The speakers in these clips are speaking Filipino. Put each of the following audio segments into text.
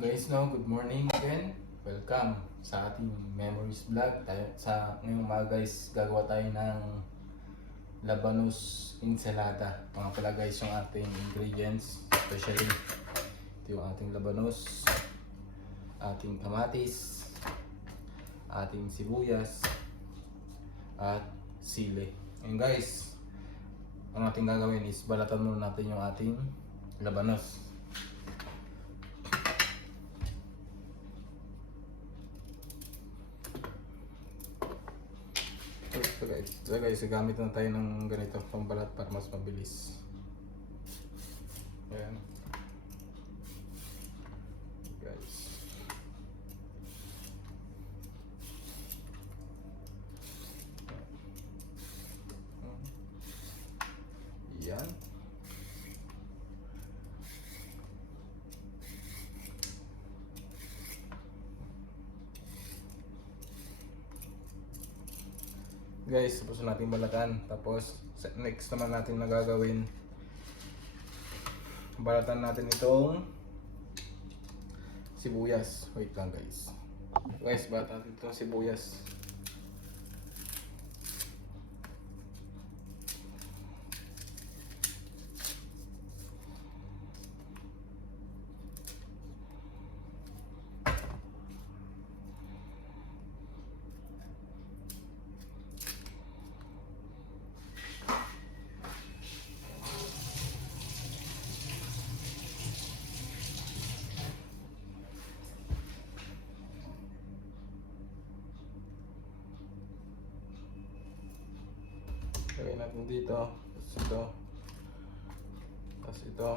Guys, no, good morning again. Welcome sa ating memories vlog. Ngayong umaga guys, gagawa tayo ng labanos ensalada. Mga pala guys yung ating ingredients, especially ito yung ating labanos, ating kamatis, ating sibuyas, at sili. Ngayon guys, ang ating gagawin is balatan muna natin yung ating labanos. So guys, gamit na tayo ng ganito pambalat para mas mabilis. Ayan. Guys. Yan. Guys, tapos natin balatan. Tapos next naman natin na gagawin, balatan natin itong sibuyas. Wait lang guys. Guys, balatan natin itong sibuyas. Lagay natin dito, tapos ito, tapos ito,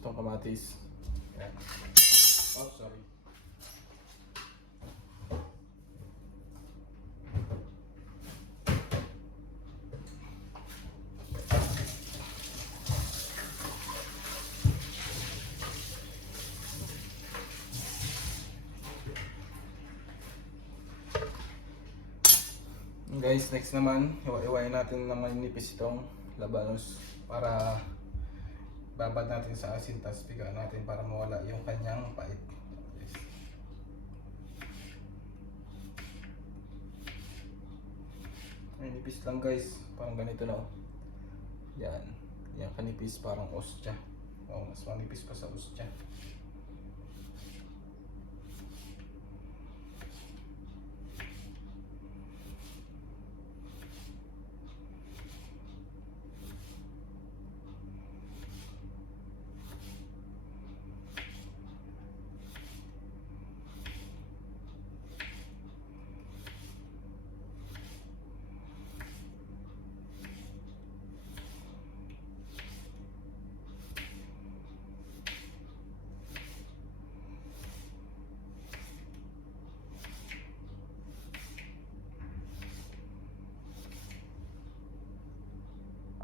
itong kamatis. Yan. Oh, sorry. Guys, next naman, iwain natin na manipis itong labanos para babad natin sa asin, tapos pigaan natin para mawala yung kanyang pait. Yes. Manipis lang guys, parang ganito na. Yan, yan kanipis, parang ostya. O, mas manipis pa sa ostya.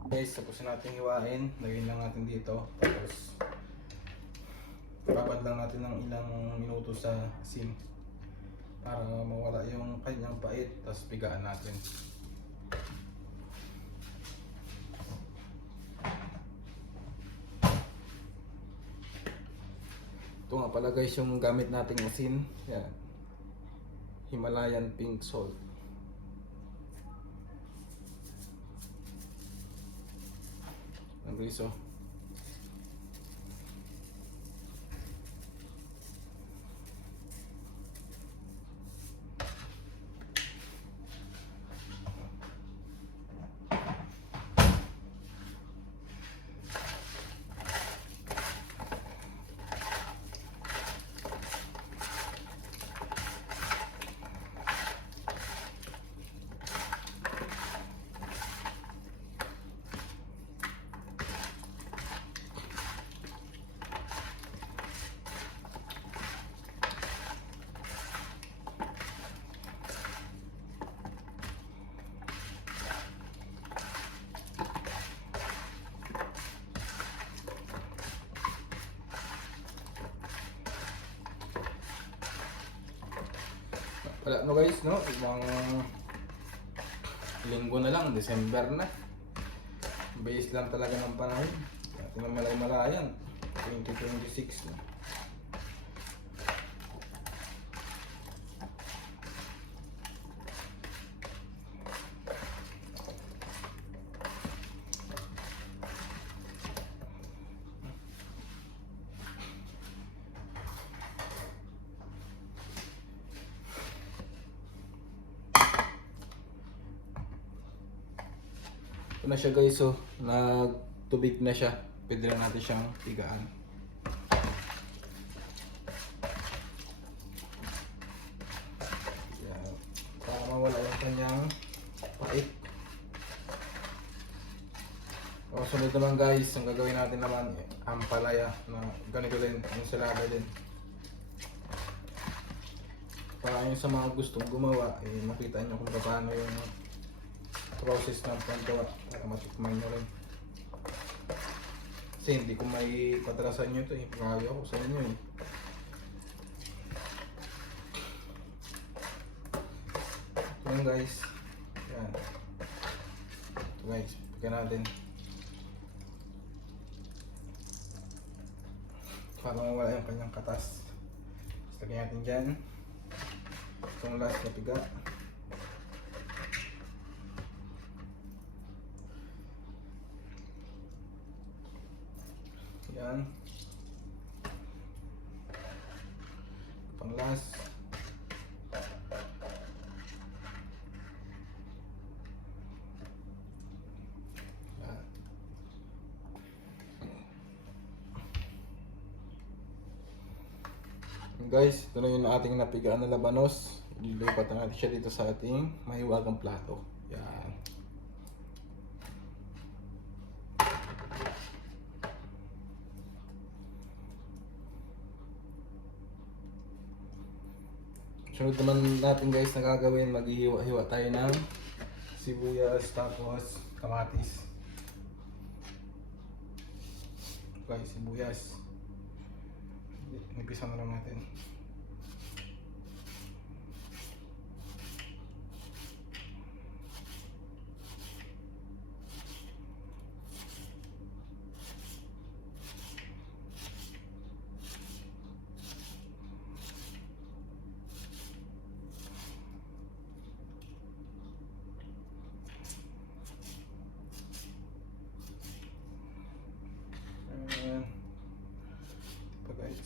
Guys, tapos natin hiwain, lagyan lang natin dito, tapos babad lang natin ng ilang minuto sa asin para mawala yung kanyang pait, tapos pigaan natin. Ito nga pala guys yung gamit nating asin. Yan. Himalayan pink salt. Ang riso. Wala no guys, no? Ibang linggo na lang, December na. Base lang talaga ng panahon. Ating malay-malayan, 2026 na. Ito na siya guys, so nagtubig na siya. Pwede na natin siyang tigaan. Yan. Para mawala yung kanyang pait. O sunod naman guys, ang gagawin natin naman ampalaya na ganito din, ensalada din. Para yung sa mga gustong gumawa, makita nyo kung paano yung process ng paggawa para matikman nyo rin. Kasi hindi ko may patrasan nyo ito eh, pangagawa ko sa inyo eh. Yan guys, yan. Ito guys, pagka natin para mawala yung kanyang katas. Lagyan natin dyan itong last na piga. Yan. Pang last. Yan. Guys, ito na yung ating napigaan na labanos. Ilipat na natin siya dito sa ating mahiwagang plato. Yan. Sunod naman natin guys na gagawin, maghihiwa-hiwa tayo ng sibuyas tapos kamatis. Guys, sibuyas. Nipisa na lang natin. Ayan. Ito guys.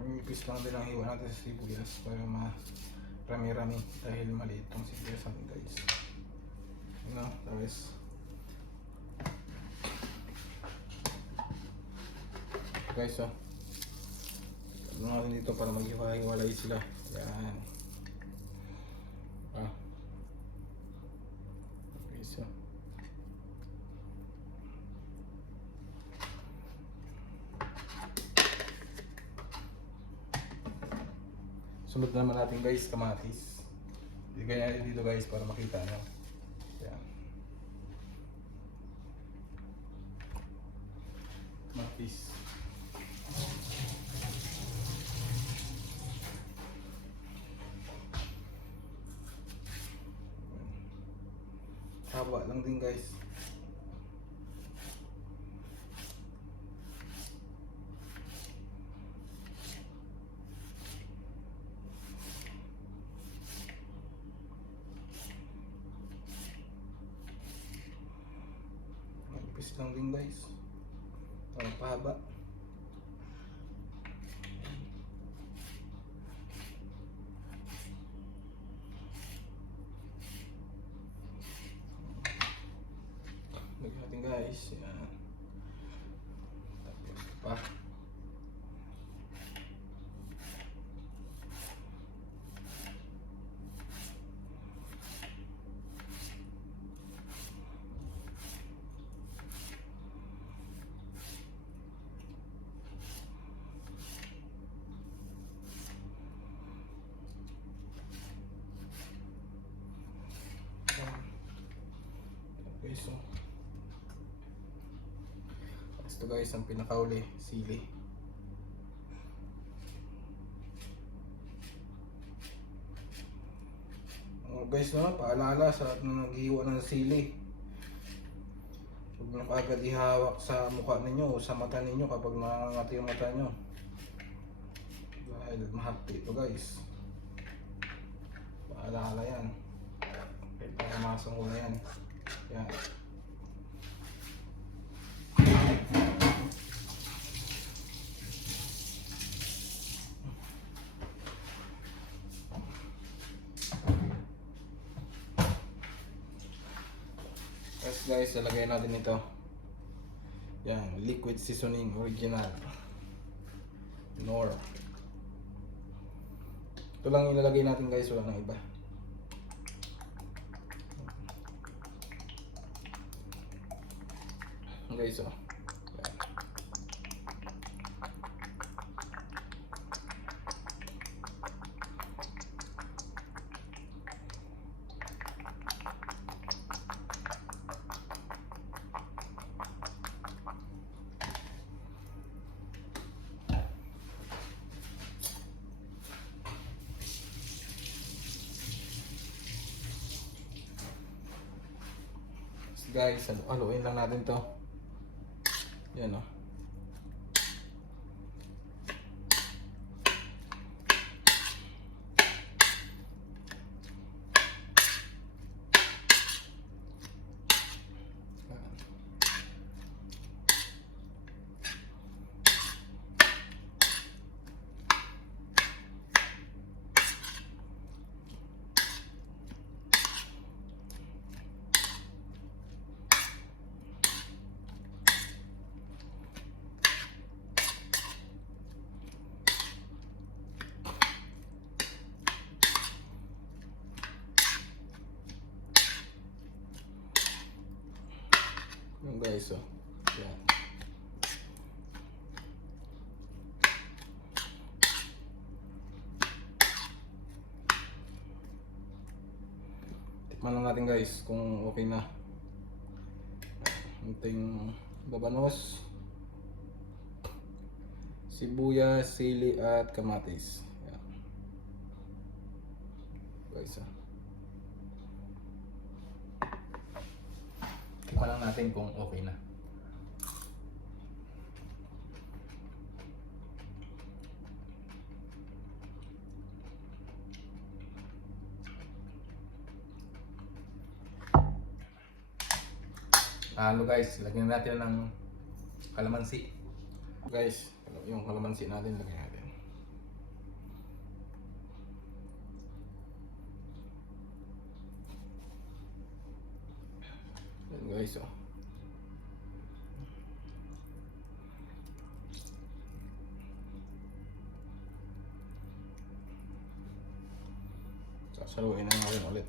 Manipis lang din ang hiwa natin sa sibuyas para marami-rami dahil maliit tong sibuyas natin guys. Ano, tapos guys, so ano natin dito para maghiwa-hiwalay sila. Yan. Okay, so sunod naman natin guys, kamatis. Ilagay natin dito guys para makita nyo. Yan. Kamatis. Haba lang din guys. Manipis lang din guys. Ang pahaba. Lagyan natin guys. Yan. Tapos pa. Okay, so ito guys ang pinakauli, sili. Guys, no, paalala sa lahat na naghihiwa ng sili, huwag nyo kaagad ihawak sa mukha ninyo o sa mata ninyo kapag nangangati yung mata nyo dahil mahapti ito guys. Paalala yan. Okay, para masang ko na yan. Yan. Next guys, lalagay natin ito. Yan, liquid seasoning original. Nor. Ito lang ilalagay natin guys, wala nang iba. Guys, oh. Guys, haluin lang natin to. Yan, oh. Yung guys, oh. Yan. Tikman lang natin guys kung okay na. Ating labanos, sibuyas, sili at kamatis. Yan. Guys, oh. Tikman lang natin kung okay na. Halo guys, lagyan natin ng kalamansi. Guys, yung kalamansi natin lagyan natin. Yan guys, oh. Sasaluin na natin ulit.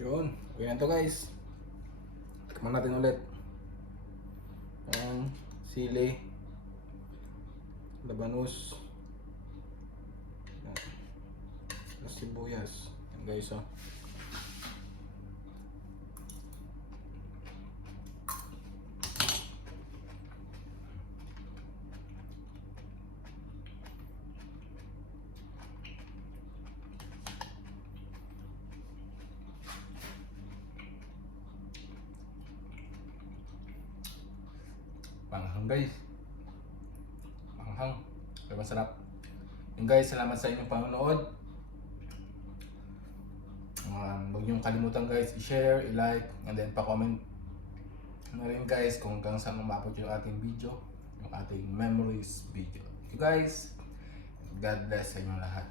Yun, ganyan to guys. Tikman natin ulit. Ayan, sili, labanos, sibuyas. Ayan guys, oh. Panghang guys. Panghang. Pero masarap. Yung guys, salamat sa inyong panonood. Huwag niyong kalimutan guys, i-share, i-like, and then pa-comment na rin guys kung hanggang saan umabot yung ating video, yung ating memories video. You guys, God bless sa inyong lahat.